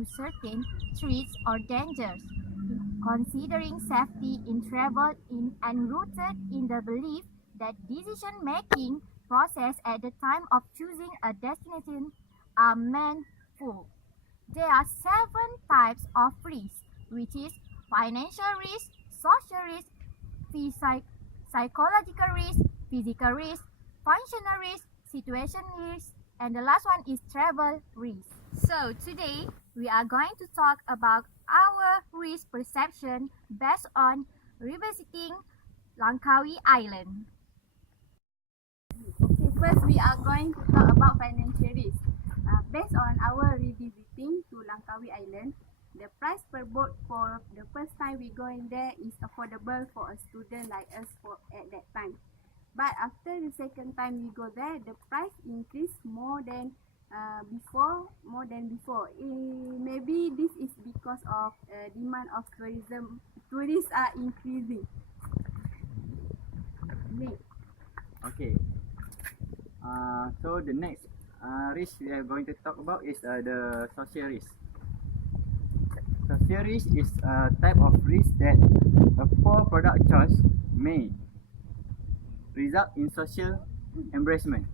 to certain threats or dangers. Considering safety in travel and rooted in the belief that decision-making process at the time of choosing a destination are meaningful. There are seven types of risk, which is financial risk, social risk, psychological risk, physical risk, functional risk, situation risk, and the last one is travel risk. So today we are going to talk about our risk perception based on revisiting Langkawi Island. Okay, first we are going to talk about financial risk. Based on our revisiting to Langkawi Island, the price per boat for the first time we go in there is affordable for a student like us at that time. But after the second time we go there, the price increased more than before. Maybe this is because of demand of tourism. Tourists are increasing. Next. Okay. So the next risk we are going to talk about is the social risk. Social risk is a type of risk that a poor product choice may result in social embarrassment.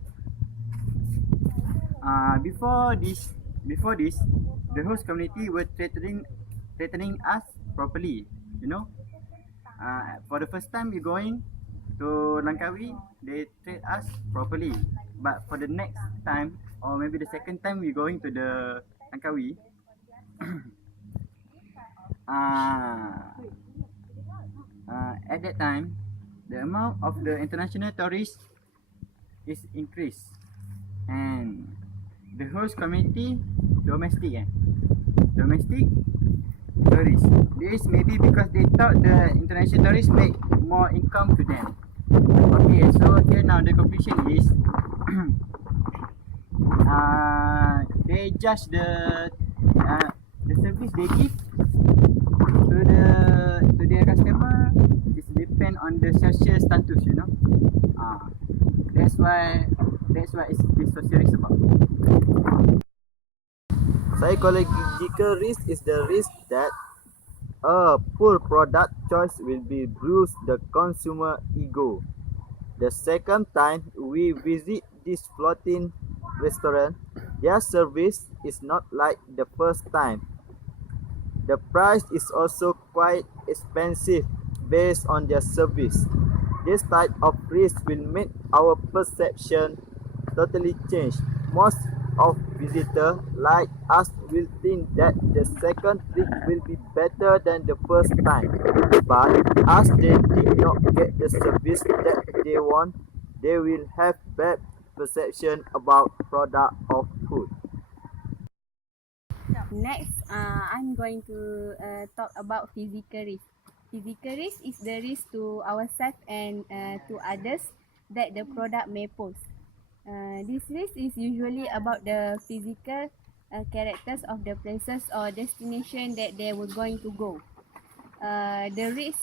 Before this, the host community were threatening us properly. You know, for the first time we going to Langkawi, they treat us properly. But for the next time, or maybe the second time we going to the Langkawi, at that time, the amount of the international tourists is increased, and the host community, domestic tourists. This maybe because they thought the international tourists make more income to them. Okay, so here now the conclusion is they judge the service they give to their customer is depend on the social status, you know. That's why it's this social risk about. Psychological risk is the risk that a poor product choice will be bruise the consumer ego. The second time we visit this floating restaurant, their service is not like the first time. The price is also quite expensive based on their service. This type of risk will make our perception totally change. Most of visitors like us will think that the second trip will be better than the first time. But as they did not get the service that they want, they will have bad perception about product or food. Next, I'm going to talk about physical risk. Physical risk is the risk to ourselves and to others that the product may pose. This risk is usually about the physical characters of the places or destination that they were going to go. The risk,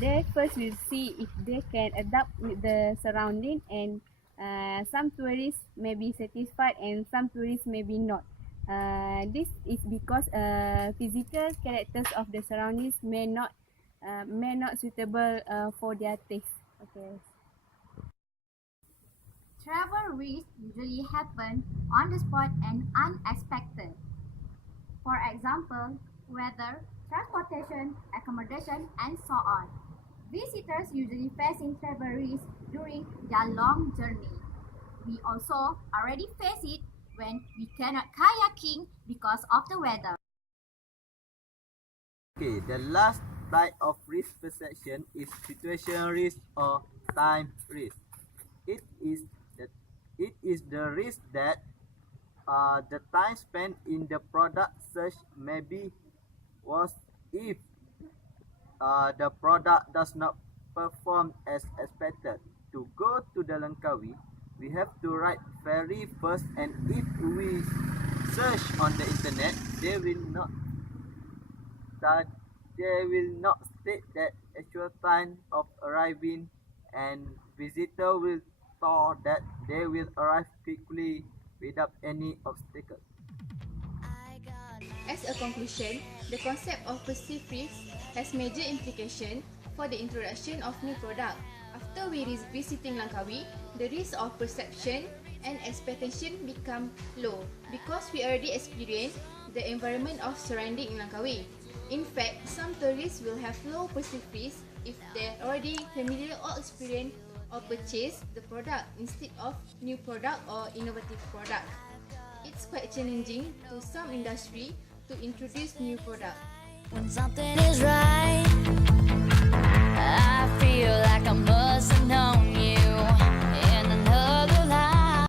they first will see if they can adapt with the surrounding, and some tourists may be satisfied and some tourists may be not. This is because physical characters of the surroundings may not suitable for their taste. Okay. Travel risks usually happen on the spot and unexpected. For example, weather, transportation, accommodation, and so on. Visitors usually facing travel risks during their long journey. We also already face it when we cannot kayaking because of the weather. Okay, the last type of risk perception is situational risk or time risk. It is the risk that the time spent in the product search maybe was if the product does not perform as expected. To go to the Langkawi, we have to ride ferry first, and if we search on the internet, they will not state that actual time of arriving, and visitor will thought that they will arrive quickly without any obstacle. As a conclusion, the concept of perceived risk has major implication for the introduction of new product. After we visiting Langkawi, the risk of perception and expectation become low because we already experience the environment of surrounding in Langkawi. In fact, some tourists will have low perceived risk if they're already familiar or experienced or purchase the product instead of new product or innovative product. It's quite challenging to some industry to introduce new product. When something is right,